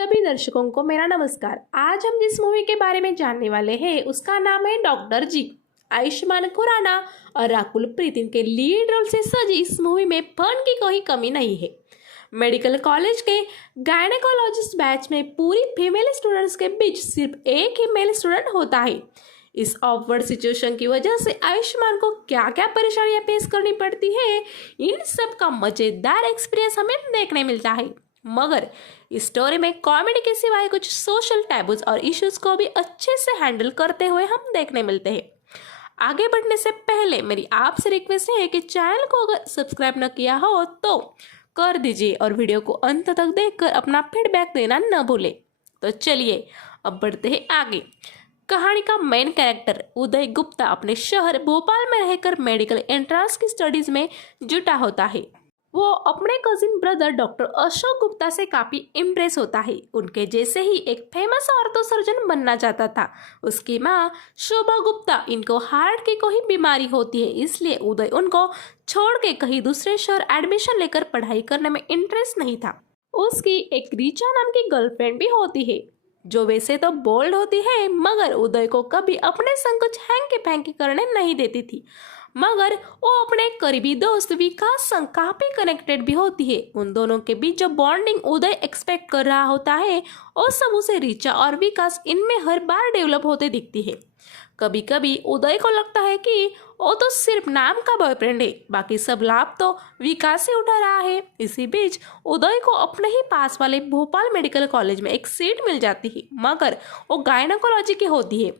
सभी दर्शकों को मेरा नमस्कार। आज हम जिस मूवी के बारे में जानने वाले हैं उसका नाम है डॉक्टर जी। आयुष्मान खुराना और राकुल प्रीत के लीड रोल से सजी इस मूवी में फन की कोई कमी नहीं है। मेडिकल कॉलेज के गायनेकोलॉजिस्ट बैच में पूरी फीमेल स्टूडेंट्स के बीच सिर्फ एक ही मेल स्टूडेंट होता है। इस ऑकवर्ड सिचुएशन की वजह से आयुष्मान को क्या क्या परेशानियां फेस करनी पड़ती है, इन सब का मजेदार एक्सपीरियंस हमें देखने मिलता है। मगर इस स्टोरी में कॉमेडी के सिवाय कुछ सोशल टैबूज और इश्यूज को भी अच्छे से हैंडल करते हुए हम देखने मिलते हैं। आगे बढ़ने से पहले मेरी आपसे रिक्वेस्ट है कि चैनल को अगर सब्सक्राइब न किया हो तो कर दीजिए और वीडियो को अंत तक देखकर अपना फीडबैक देना न भूलें। तो चलिए अब बढ़ते हैं आगे। कहानी का मेन कैरेक्टर उदय गुप्ता अपने शहर भोपाल में रहकर मेडिकल एंट्रेंस की स्टडीज में जुटा होता है। वो अपने cousin brother doctor Ashok Gupta से काफी इम्प्रेस होता है। उनके जैसे ही एक फेमस ऑर्थो सर्जन बनना चाहता था। उसकी माँ शोभा गुप्ता, इनको हार्ट की कोई बीमारी होती है, इसलिए उदय उनको छोड़ के कहीं दूसरे शहर एडमिशन लेकर पढ़ाई करने में इंटरेस्ट नहीं था। उसकी एक रीचा नाम की गर्लफ्रेंड भी होती है जो वैसे तो बोल्ड होती है, मगर उदय को कभी अपने संग कुछ हैंकी पैंकी करने नहीं देती थी। मगर वो अपने करीबी दोस्त विकास संग काफी कनेक्टेड भी होती है। उन दोनों के बीच जो बॉन्डिंग उदय एक्सपेक्ट कर रहा होता है वो सब उसे रीचा और विकास इनमें हर बार डेवलप होते दिखती है। कभी कभी उदय को लगता है कि वो तो सिर्फ नाम का बॉयफ्रेंड है, बाकी सब लाभ तो विकास ही उठा रहा है। इसी बीच उदय को अपने ही पास वाले भोपाल मेडिकल कॉलेज में एक सीट मिल जाती है, मगर वो गायनेकोलॉजी की होती है।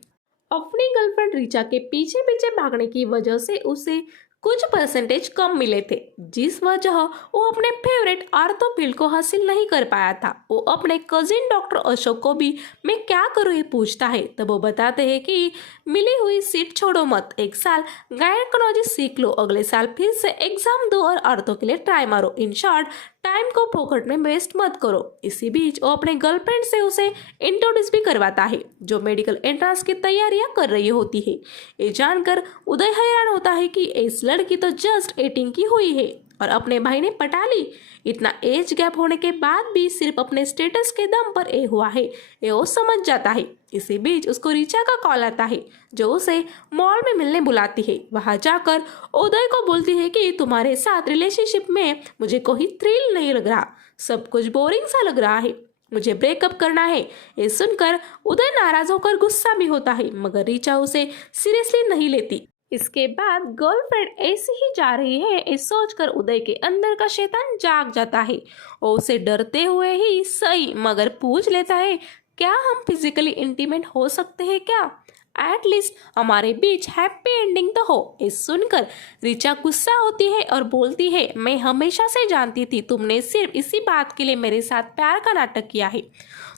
अपनी गर्लफ्रेंड रीचा के पीछे पीछे भागने की वजह से उसे कुछ परसेंटेज कम मिले थे, जिस वजह वो अपने फेवरेट आर्थो फील्ड को हासिल नहीं कर पाया था। वो अपने कजिन डॉक्टर अशोक को भी मैं क्या करूँ ये पूछता है, तब वो बताते हैं कि मिली हुई सीट छोड़ो मत, एक साल गायनेकोलॉजी सीख लो, अगले साल फिर से एग्जाम दो और आर्थो के लिए ट्राई मारो। इन शॉर्ट, टाइम को फोकट में वेस्ट मत करो। इसी बीच वो अपने गर्लफ्रेंड से उसे इंट्रोड्यूस भी करवाता है जो मेडिकल एंट्रेंस की तैयारियां कर रही होती है। ये जानकर उदय हैरान होता है कि इस लड़की तो जस्ट 18 की हुई है और अपने भाई ने पटा ली। इतना एज गैप होने के बाद भी सिर्फ अपने स्टेटस के दम पर ए हुआ है, ये वो समझ जाता है। इसी बीच उसको रीचा का कॉल आता है जो उसे मॉल में मिलने बुलाती है। वहां जाकर उदय को बोलती है कि तुम्हारे साथ रिलेशनशिप में मुझे कोई थ्रिल नहीं लग रहा, सब कुछ बोरिंग सा लग रहा है, मुझे ब्रेकअप करना है। ये सुनकर उदय नाराज होकर गुस्सा भी होता है, मगर रीचा उसे सीरियसली नहीं लेती। इसके बाद गर्लफ्रेंड ऐसी ही जा रही है ये सोचकर उदय के अंदर का शैतान जाग जाता है। वो उसे डरते हुए ही सही मगर पूछ लेता है, क्या हम फिजिकली इंटीमेट हो सकते हैं क्या? एटलीस्ट हमारे बीच हैप्पी एंडिंग तो हो। इस सुनकर रीचा गुस्सा होती है और बोलती है, मैं हमेशा से जानती थी तुमने सिर्फ इसी बात के लिए मेरे साथ प्यार का नाटक किया है।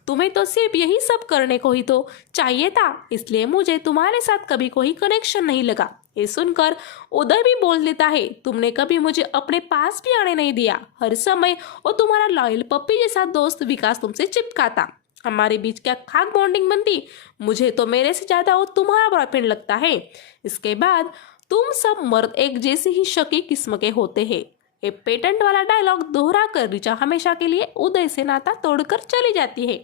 तुम्हें तो सिर्फ यही सब करने को ही तो चाहिए था, इसलिए मुझे तुम्हारे साथ कभी कोई कनेक्शन नहीं लगा। ये सुनकर उदय भी बोल देता है, तुमने कभी मुझे अपने पास भी आने नहीं दिया, हर समय वो तुम्हारा लॉयल पप्पी जैसा दोस्त विकास तुमसे चिपकाता, हमारे बीच क्या खाक बॉन्डिंग बनती, मुझे तो मेरे से ज्यादा वो तुम्हारा बॉयफ्रेंड लगता है। इसके बाद तुम सब मर्द एक जैसे ही शकी किस्म के होते हैं। ये पेटेंट वाला डायलॉग दोहरा कर रीचा हमेशा के लिए उदय से नाता तोड़कर चली जाती है।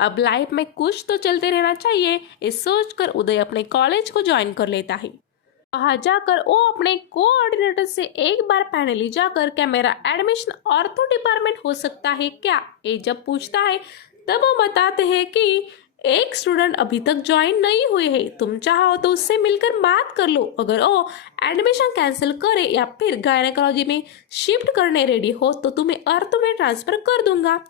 अब लाइफ में कुछ तो चलते रहना चाहिए, ये सोचकर उदय अपने कॉलेज को ज्वाइन कर लेता है। वहां जाकर वो अपने कोऑर्डिनेटर से एक बार फाइनली जाकर क्या मेरा एडमिशन ऑर्थो डिपार्टमेंट हो सकता है क्या, ये जब पूछता है तब वो बताते हैं कि एक स्टूडेंट अभी तक ज्वाइन नहीं हुए हैं, तुम चाहो तो उससे मिलकर बात कर लो, अगर वो एडमिशन कैंसिल करे या फिर गायनेकोलॉजी में शिफ्ट करने रेडी हो तो तुम्हें आर्थो में ट्रांसफर कर दूंगा।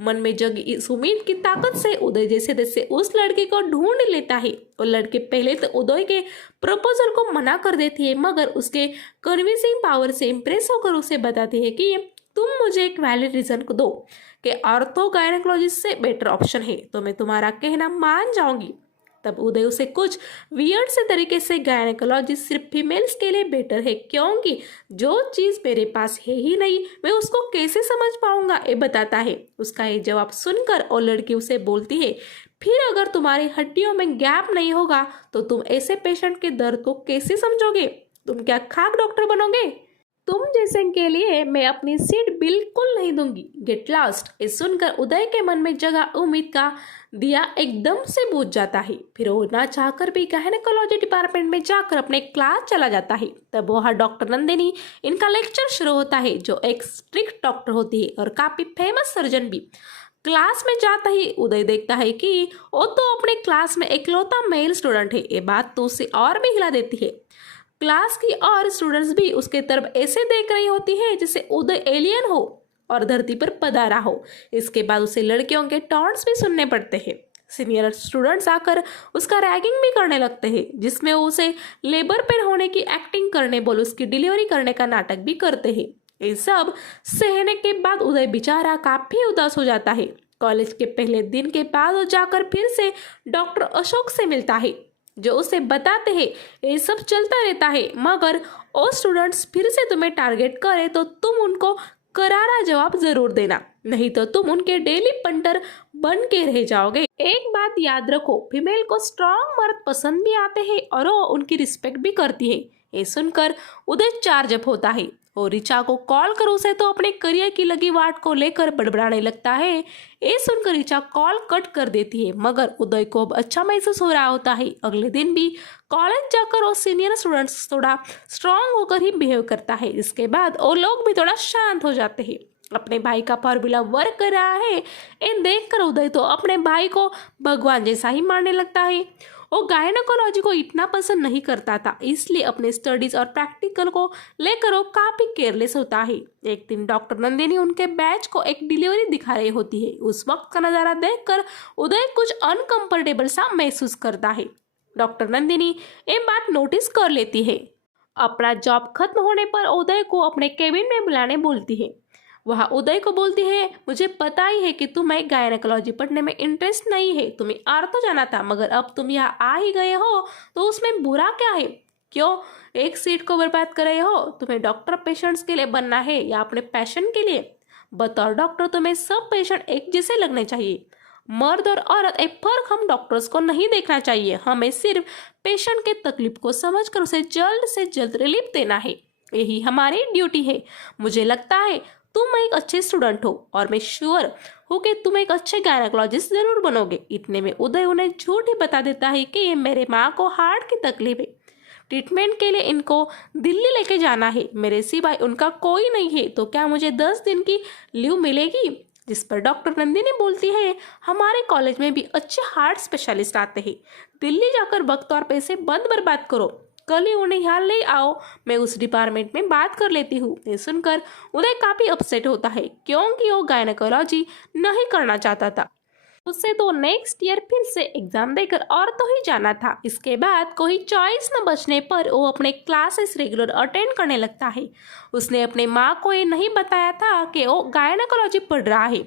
मन में जगी इस उम्मीद की ताकत से उदय जैसे तैसे उस लड़के को ढूंढ लेता है। और लड़के पहले तो उदय के प्रपोजल को मना कर देती है, मगर उसके कन्विंसिंग पावर से इम्प्रेस होकर उसे बताती है कि तुम मुझे एक वैलिड रीजन को दो कि ऑर्थो गायनेकोलॉजिस्ट से बेटर ऑप्शन है तो मैं तुम्हारा कहना मान जाऊंगी। तब उदय उसे कुछ वियर्ड से तरीके से गायनेकोलॉजिस्ट सिर्फ फीमेल्स के लिए बेटर है, क्योंकि जो चीज मेरे पास है ही नहीं मैं उसको कैसे समझ पाऊंगा, ये बताता है। उसका ये जवाब सुनकर और लड़की उसे बोलती है, फिर अगर तुम्हारी हड्डियों में गैप नहीं होगा तो तुम ऐसे पेशेंट के दर्द को कैसे समझोगे, तुम क्या खाक डॉक्टर बनोगे? तुम जैसे के लिए मैं अपनी सीट बिल्कुल नहीं दूंगी, गेट लॉस्ट। ये सुनकर उदय के मन में जगा उम्मीद का दिया एकदम से बुझ जाता है। फिर वो ना चाहकर भी गायनेकोलॉजी डिपार्टमेंट में जाकर अपने क्लास चला जाता है। तब वहाँ डॉक्टर नंदिनी इनका लेक्चर शुरू होता है, जो एक स्ट्रिक्ट डॉक्टर होती है और काफी फेमस सर्जन भी। क्लास में जाता ही उदय देखता है कि वो तो अपने क्लास में इकलौता मेल स्टूडेंट है। ये बात तो उसे और भी हिला देती है। क्लास की और स्टूडेंट्स भी उसके तरफ ऐसे देख रही होती है जैसे उदय एलियन हो और धरती पर पधारा हो। इसके बाद उसे लड़कियों के टॉन्ट्स भी सुनने पड़ते हैं। सीनियर स्टूडेंट्स आकर उसका रैगिंग भी करने लगते हैं, जिसमें वो उसे लेबर पेन होने की एक्टिंग करने बोल उसकी डिलीवरी करने का नाटक भी करते हैं। ये सब सहने के बाद उदय बेचारा काफी उदास हो जाता है। कॉलेज के पहले दिन के बाद वो जाकर फिर से डॉक्टर अशोक से मिलता है, जो उसे बताते हैं ये सब चलता रहता है, मगर वो स्टूडेंट्स फिर से तुम्हें टारगेट करे तो तुम उनको करारा जवाब जरूर देना, नहीं तो तुम उनके डेली पंटर बन के रह जाओगे। एक बात याद रखो, फीमेल को स्ट्रांग मर्द पसंद भी आते हैं और वो उनकी रिस्पेक्ट भी करती है। ये सुनकर उदय चार्जअप होता है और रिचा को कॉल कर उसे तो अपने करियर की लगी वाट को लेकर बड़बड़ाने लगता है। ये सुनकर रिचा कॉल कट कर देती है, मगर उदय को अब अच्छा महसूस हो रहा होता है। अगले दिन भी कॉलेज जाकर वो सीनियर स्टूडेंट्स थोड़ा स्ट्रांग होकर ही बिहेव करता है। इसके बाद वो लोग भी थोड़ा शांत हो जाते हैं। अपने भाई का फॉर्मूला वर्क कर रहा है, इन देखकर उदय तो अपने भाई को भगवान जैसा ही मानने लगता है। वो गायनेकोलॉजी को इतना पसंद नहीं करता था, इसलिए अपने स्टडीज और प्रैक्टिकल को लेकर वो काफी केयरलेस होता है। एक दिन डॉक्टर नंदिनी उनके बैच को एक डिलीवरी दिखा रही होती है। उस वक्त का नजारा देखकर उदय कुछ अनकंफर्टेबल सा महसूस करता है। डॉक्टर नंदिनी ये बात नोटिस कर लेती है। अपना जॉब खत्म होने पर उदय को अपने केबिन में बुलाने बोलती है। वह उदय को बोलती है, मुझे पता ही है कि तुम्हें गायनेकोलॉजी पढ़ने में इंटरेस्ट नहीं है, तुम्हें आर्थो जाना था, मगर अब तुम यहाँ आ ही गए हो तो उसमें बुरा क्या है? क्यों एक सीट को बर्बाद कर रहे हो? तुम्हें डॉक्टर पेशेंट्स के लिए बनना है या अपने पैशन के लिए? बतौर डॉक्टर तुम्हें सब पेशेंट एक जैसे लगने चाहिए। मर्द और औरत एक फर्क हम डॉक्टर्स को नहीं देखना चाहिए। हमें सिर्फ पेशेंट के तकलीफ को समझकर उसे जल्द से जल्द रिलीफ देना है, यही हमारी ड्यूटी है। मुझे लगता है तुम एक अच्छे स्टूडेंट हो और मैं श्योर हूँ कि तुम एक अच्छे गायनेकोलॉजिस्ट जरूर बनोगे। इतने में उदय उन्हें झूठ ही बता देता है कि ये मेरे माँ को हार्ट की तकलीफ है, ट्रीटमेंट के लिए इनको दिल्ली लेके जाना है, मेरे सिवाय उनका कोई नहीं है, तो क्या मुझे 10 दिन की लीव मिलेगी? जिस पर डॉक्टर नंदिनी बोलती है, हमारे कॉलेज में भी अच्छे हार्ट स्पेशलिस्ट आते हैं, दिल्ली जाकर वक्त और पैसे बंद बर्बाद करो, कल ही उन्हें यहाँ ले आओ, मैं उस डिपार्टमेंट में बात कर लेती हूँ। ये सुनकर उदय काफी अपसेट होता है, क्योंकि वो गायनेकोलॉजी नहीं करना चाहता था। उससे तो नेक्स्ट ईयर फिर से एग्जाम देकर और तो ही जाना था। इसके बाद कोई चॉइस न बचने पर वो अपने क्लासेस रेगुलर अटेंड करने लगता है। उसने अपने माँ को ये नहीं बताया था कि वो गायनेकोलॉजी पढ़ रहा है,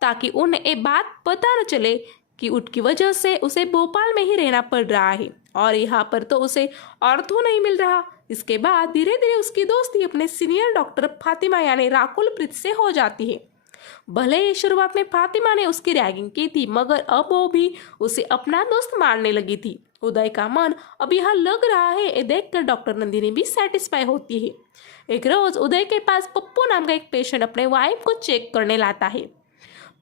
ताकि उन्हें ये बात पता न चले कि उसकी वजह से उसे भोपाल में ही रहना पड़ रहा है और यहाँ पर तो उसे ऑर्थो नहीं मिल रहा। इसके बाद धीरे धीरे उसकी दोस्ती अपने सीनियर डॉक्टर फातिमा यानी राकुल प्रीत से हो जाती है। भले ही शुरुआत में फातिमा ने उसकी रैगिंग की थी, मगर अब वो भी उसे अपना दोस्त मानने लगी थी। उदय का मन अब यहाँ लग रहा है, ये देखकर डॉक्टर नंदिनी भी सेटिस्फाई होती है। एक रोज उदय के पास पप्पू नाम का एक पेशेंट अपने वाइफ को चेक करने लाता है।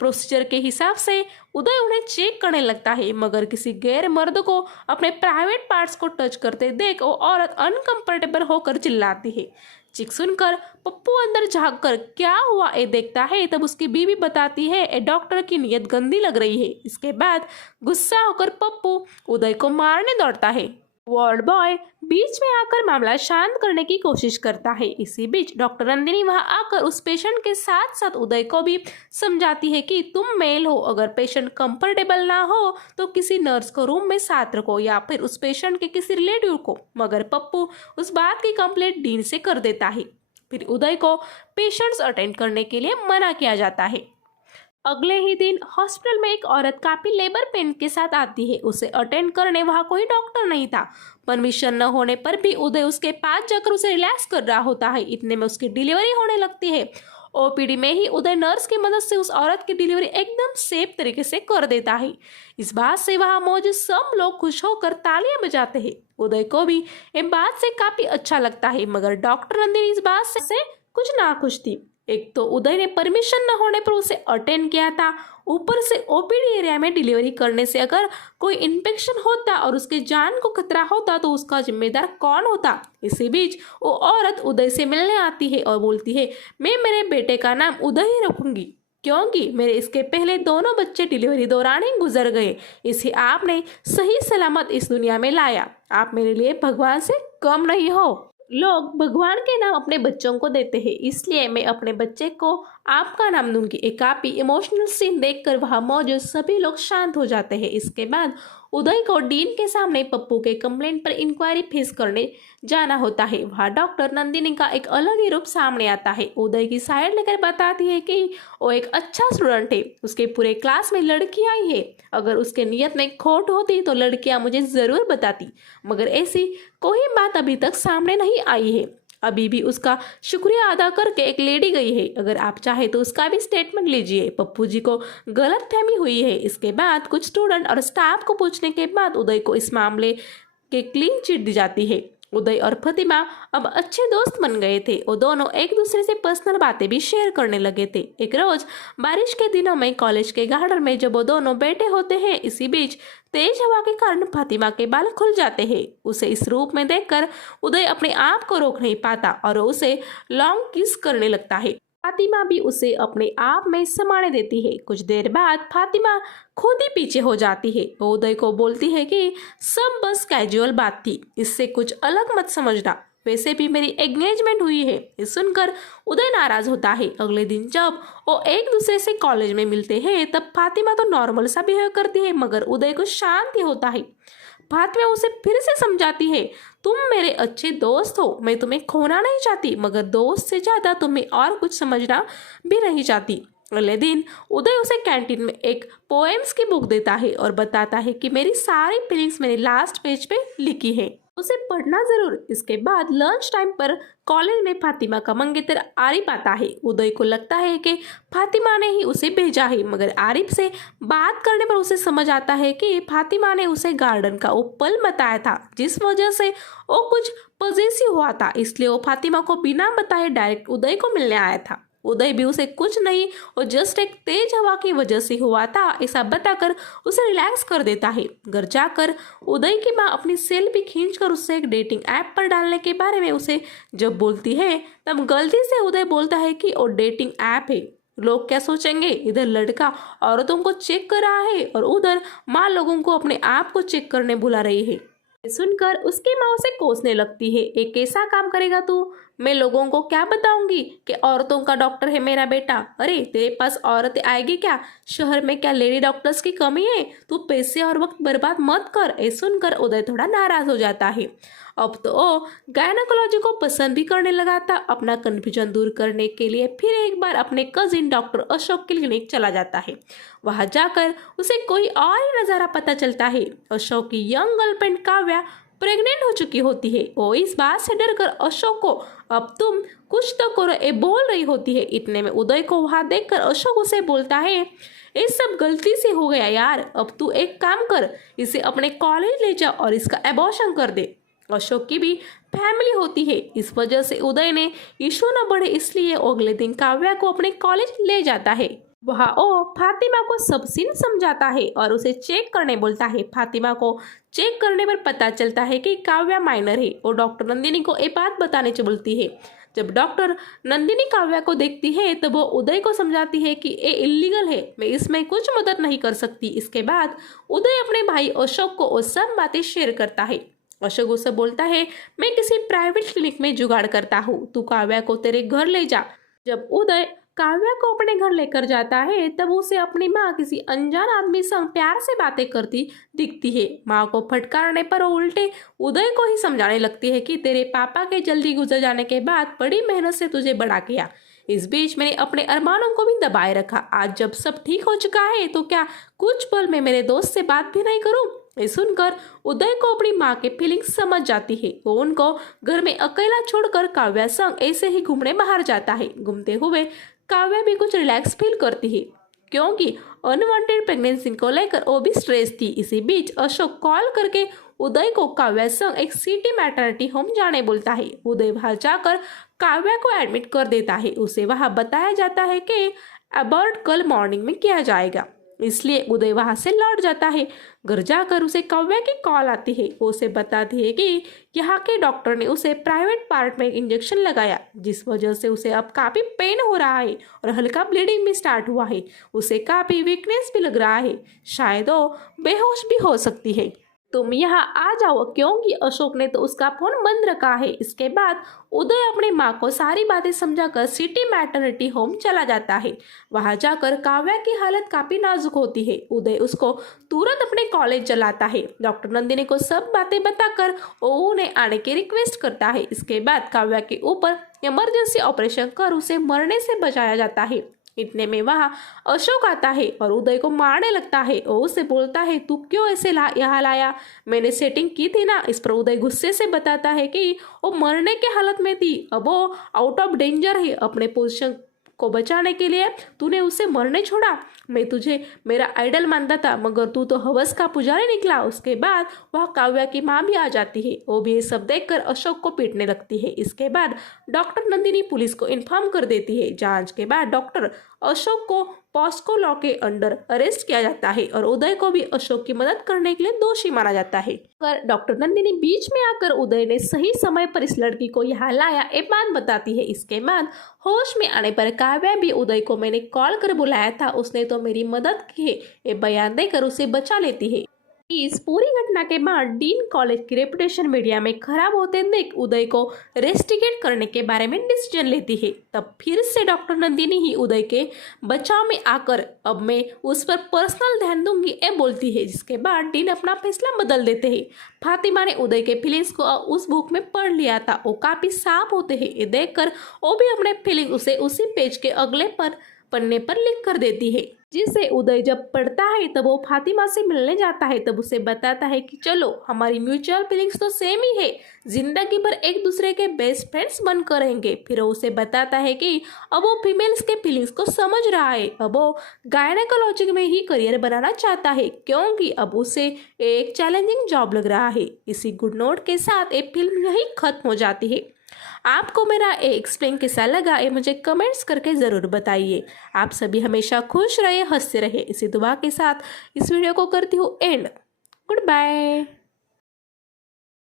प्रोसीजर के हिसाब से उदय उन्हें चेक करने लगता है, मगर किसी गैर मर्द को अपने प्राइवेट पार्ट्स को टच करते देख वो औरत अनकंफर्टेबल होकर चिल्लाती है। चीख सुनकर पप्पू अंदर झांक कर क्या हुआ ये देखता है। तब उसकी बीवी बताती है, ए डॉक्टर की नीयत गंदी लग रही है। इसके बाद गुस्सा होकर पप्पू उदय को मारने दौड़ता है। वार्ड बॉय बीच में आकर मामला शांत करने की कोशिश करता है। इसी बीच डॉक्टर नंदिनी वहां आकर उस पेशेंट के साथ साथ उदय को भी समझाती है कि तुम मेल हो, अगर पेशेंट कंफर्टेबल ना हो तो किसी नर्स को रूम में साथ रखो या फिर उस पेशेंट के किसी रिलेटिव को। मगर पप्पू उस बात की कंप्लेंट डीन से कर देता है। फिर उदय को पेशेंट्स अटेंड करने के लिए मना किया जाता है। अगले ही दिन हॉस्पिटल में एक औरत काफी लेबर पेन के साथ आती है। उसे अटेंड करने वहाँ कोई डॉक्टर नहीं था। परमिशन न होने पर भी उदय उसके पास जाकर उसे रिलैक्स कर रहा होता है। इतने में उसकी डिलीवरी होने लगती है। ओपीडी में ही उदय नर्स की मदद से उस औरत की डिलीवरी एकदम सेफ तरीके से कर देता है। इस बात से वहां मौजूद सब लोग खुश होकर तालियां बजाते हैं। उदय को भी इस बात से काफी अच्छा लगता है, मगर डॉक्टर नंदिनी इस बात से कुछ नाखुश थी। एक तो उदय ने परमिशन न होने पर उसे अटेंड किया था, ऊपर से ओपीडी एरिया में डिलीवरी करने से अगर कोई इन्फेक्शन होता और उसके जान को खतरा होता तो उसका जिम्मेदार कौन होता। इसी बीच वो औरत उदय से मिलने आती है और बोलती है, मैं मेरे बेटे का नाम उदय ही रखूंगी क्योंकि मेरे इसके पहले दोनों बच्चे डिलीवरी दौरान ही गुजर गए। इसे आपने सही सलामत इस दुनिया में लाया। आप मेरे लिए भगवान से कम नहीं हो। लोग भगवान के नाम अपने बच्चों को देते हैं, इसलिए मैं अपने बच्चे को आपका नाम दूंगी। एक काफी इमोशनल सीन देखकर वहां मौजूद सभी लोग शांत हो जाते हैं। इसके बाद उदय को डीन के सामने पप्पू के कंप्लेंट पर इंक्वायरी फेस करने जाना होता है। वहाँ डॉक्टर नंदिनी का एक अलग ही रूप सामने आता है। उदय की साइड लेकर बताती है कि वो एक अच्छा स्टूडेंट है, उसके पूरे क्लास में लड़कियां ही है। अगर उसके नियत में खोट होती तो लड़कियां मुझे जरूर बताती, मगर ऐसी कोई बात अभी तक सामने नहीं आई है। अभी भी उसका शुक्रिया अदा करके एक लेडी गई है। अगर आप चाहे तो उसका भी स्टेटमेंट लीजिए। पप्पू जी को गलतफहमी हुई है। इसके बाद कुछ स्टूडेंट और स्टाफ को पूछने के बाद उदय को इस मामले के क्लीन चिट दी जाती है। उदय और फतिमा अब अच्छे दोस्त बन गए थे। वो दोनों एक दूसरे से पर्सनल बातें भी शेयर करने लगे थे। एक रोज बारिश के दिनों में कॉलेज के गार्डन में जब वो दोनों बैठे होते हैं, इसी बीच तेज हवा के कारण फातिमा के बाल खुल जाते हैं। उसे इस रूप में देखकर उदय अपने आप को रोक नहीं पाता और उसे लॉन्ग किस करने लगता है। फातिमा भी उसे अपने आप में समाने देती है। कुछ देर बाद फातिमा खुद ही पीछे हो जाती है। वो उदय को बोलती है कि सब बस कैजुअल बात थी, इससे कुछ अलग मत समझना। वैसे भी मेरी एंगेजमेंट हुई है। ये सुनकर उदय नाराज होता है। अगले दिन जब वो एक दूसरे से कॉलेज में मिलते हैं तब फातिमा तो नॉर्मल सा बिहेव करती है, मगर उदय को शांति होता है। फातिमा उसे फिर से समझाती है, तुम मेरे अच्छे दोस्त हो, मैं तुम्हें खोना नहीं चाहती, मगर दोस्त से ज्यादा तुम्हें और कुछ समझना भी नहीं चाहती। अगले दिन उदय उसे कैंटीन में एक पोएम्स की बुक देता है और बताता है कि मेरी सारी फीलिंग्स मैंने लास्ट पेज पे लिखी है, उसे पढ़ना जरूर। इसके बाद लंच टाइम पर कॉलेज में फातिमा का मंगेतर आरिफ आता है। उदय को लगता है कि फातिमा ने ही उसे भेजा है, मगर आरिफ से बात करने पर उसे समझ आता है कि फातिमा ने उसे गार्डन का वो पल बताया था जिस वजह से वो कुछ पॉजेसिव हुआ था, इसलिए वो फातिमा को बिना बताए डायरेक्ट उदय को मिलने आया था। उदय भी उसे कुछ नहीं और जस्ट एक तेज हवा की वजह से हुआ था ऐसा बताकर उसे रिलैक्स कर देता है। घर जाकर उदय की माँ अपनी सेल्फी खींचकर उसे एक डेटिंग ऐप पर डालने के बारे में उसे जब बोलती है तब गलती से उदय बोलता है कि वो डेटिंग ऐप है, लोग क्या सोचेंगे। इधर लड़का औरतों को चेक कर रहा है और उधर माँ लोगों को अपने आप को चेक करने बुला रही है। सुनकर उसकी माँ उसे कोसने लगती है, एक कैसा काम करेगा तू, मैं लोगों को क्या बताऊंगी कि औरतों का डॉक्टर है मेरा बेटा। अरे तेरे पास औरतें आएगी क्या, शहर में क्या लेडी डॉक्टर्स की कमी है, तू पैसे और वक्त बर्बाद मत कर। ऐसा सुनकर उदय थोड़ा नाराज हो जाता है। अब तो वो गायनेकोलॉजी को पसंद भी करने लगा था। अपना कन्फ्यूजन दूर करने के लिए फिर एक बार अपने कजिन डॉक्टर अशोक की क्लिनिक चला जाता है। वहां जाकर उसे कोई और ही नजारा पता चलता है। अशोक की यंग गर्लफ्रेंड काव्या प्रेग्नेंट हो चुकी होती है। वो इस बात से डर कर अशोक को अब तुम कुछ तो करो ये बोल रही होती है। इतने में उदय को वहां देखकर अशोक उसे बोलता है, ये सब गलती से हो गया यार, अब तू एक काम कर, इसे अपने कॉलेज ले जा और इसका एबॉर्शन कर दे। अशोक की भी फैमिली होती है, इस वजह से उदय ने इशू न बढ़े इसलिए अगले दिन काव्या को अपने कॉलेज ले जाता है। वहाँ वो फातिमा को सब सीन समझाता है और उसे चेक करने बोलता है। फातिमा को चेक करने पर पता चलता है कि काव्या माइनर है और डॉक्टर नंदिनी को एक बात बताने से बोलती है। जब डॉक्टर नंदिनी काव्या को देखती है तब वो उदय को समझाती है कि ये इलीगल है, मैं इसमें कुछ मदद नहीं कर सकती। इसके बाद उदय अपने भाई अशोक को वो सब बातें शेयर करता है। अशोक उसे बोलता है, मैं किसी प्राइवेट क्लिनिक में जुगाड़ करता हूँ, तू काव्या को तेरे घर ले जा। जब उदय काव्या को अपने घर लेकर जाता है तब उसे अपनी माँ किसी अनजान आदमी संग प्यार से बातें करती दिखती है। माँ को फटकारने पर वो उल्टे उदय को ही समझाने लगती है कि तेरे पापा के जल्दी गुजर जाने के बाद बड़ी मेहनत से तुझे बड़ा किया, इस बीच मैंने अपने अरमानों को भी दबाए रखा। आज जब सब ठीक हो चुका है तो क्या कुछ पल में मेरे दोस्त से बात भी नहीं करूं? ये सुनकर उदय को अपनी माँ के फीलिंग्स समझ जाती है। वो उनको घर में अकेला छोड़कर काव्या संग ऐसे ही घूमने बाहर जाता है। घूमते हुए काव्या भी कुछ रिलैक्स फील करती है क्योंकि अनवांटेड प्रेगनेंसी को लेकर वो भी स्ट्रेस थी। इसी बीच अशोक कॉल करके उदय को काव्या संग एक सिटी मैटर्निटी होम जाने बोलता है। उदय वहां जाकर काव्या को एडमिट कर देता है। उसे वहां बताया जाता है कि अबॉर्ट कल मॉर्निंग में किया जाएगा, इसलिए उदय वहां से लौट जाता है। घर जाकर उसे काव्या की कॉल आती है। वो उसे बताती है कि यहाँ के डॉक्टर ने उसे प्राइवेट पार्ट में एक इंजेक्शन लगाया, जिस वजह से उसे अब काफी पेन हो रहा है और हल्का ब्लीडिंग भी स्टार्ट हुआ है। उसे काफी वीकनेस भी लग रहा है, शायद वो बेहोश भी हो सकती है। तुम यहाँ आ जाओ, क्योंकि अशोक ने तो उसका फोन बंद रखा है। इसके बाद उदय अपनी माँ को सारी बातें समझाकर सिटी मैटर्निटी होम चला जाता है। वहां जाकर काव्या की हालत काफी नाजुक होती है। उदय उसको तुरंत अपने कॉलेज चलाता है। डॉक्टर नंदिनी को सब बातें बताकर वो उन्हें आने की रिक्वेस्ट करता है। इसके बाद काव्या के ऊपर इमरजेंसी ऑपरेशन कर उसे मरने से बचाया जाता है। इतने में वहां अशोक आता है और उदय को मारने लगता है। वो उसे बोलता है, तू क्यों ऐसे यहाँ लाया, मैंने सेटिंग की थी ना। इस पर उदय गुस्से से बताता है कि वो मरने के हालत में थी, अब वो आउट ऑफ डेंजर है। अपने पोजीशन को बचाने के लिए तूने उसे मरने छोड़ा। मैं तुझे मेरा आइडल मानता था, मगर तू तो हवस का पुजारी निकला। उसके बाद वह काव्या की माँ भी आ जाती है। वो भी ये सब देखकर अशोक को पीटने लगती है। इसके बाद डॉक्टर नंदिनी पुलिस को इन्फॉर्म कर देती है। जांच के बाद डॉक्टर अशोक को पॉस्को लॉ के अंडर अरेस्ट किया जाता है और उदय को भी अशोक की मदद करने के लिए दोषी माना जाता है। पर डॉक्टर नंदिनी बीच में आकर उदय ने सही समय पर इस लड़की को यहाँ लाया ये बात बताती है। इसके बाद होश में आने पर काव्या भी उदय को मैंने कॉल कर बुलाया था, उसने तो मेरी मदद की है, ये बयान देकर उसे बचा लेती है। इस पूरी घटना के बाद डीन कॉलेज की रेपुटेशन मीडिया में खराब होते देख उदय को रेस्टिकेट करने के बारे में डिसीजन लेती है। तब फिर से डॉक्टर नंदिनी ही उदय के बचाव में आकर अब मैं उस पर पर्सनल ध्यान दूंगी ये बोलती है, जिसके बाद डीन अपना फैसला बदल देते हैं। फातिमा ने उदय के फीलिंग्स को उस बुक में पढ़ लिया था, वो काफी साफ होते हैं। ये देखकर वो भी अपने फीलिंग उसे उसी पेज के अगले पन्ने पर लिख कर देती है, जिसे उदय जब पढ़ता है तब वो फातिमा से मिलने जाता है। तब उसे बताता है कि चलो हमारी म्यूचुअल फीलिंग्स तो सेम ही है, जिंदगी भर एक दूसरे के बेस्ट फ्रेंड्स बनकर रहेंगे। फिर वो उसे बताता है कि अब वो फीमेल्स के फीलिंग्स को समझ रहा है, अब वो गायनेकोलॉजी में ही करियर बनाना चाहता है, क्योंकि अब उसे एक चैलेंजिंग जॉब लग रहा है। इसी गुड नोट के साथ ये फिल्म यही खत्म हो जाती है। आपको मेरा एक्सप्लेन कैसा लगा ये मुझे कमेंट्स करके ज़रूर बताइए। आप सभी हमेशा खुश रहे, हंसते रहे, इसी दुआ के साथ इस वीडियो को करती हूँ एंड। Good bye.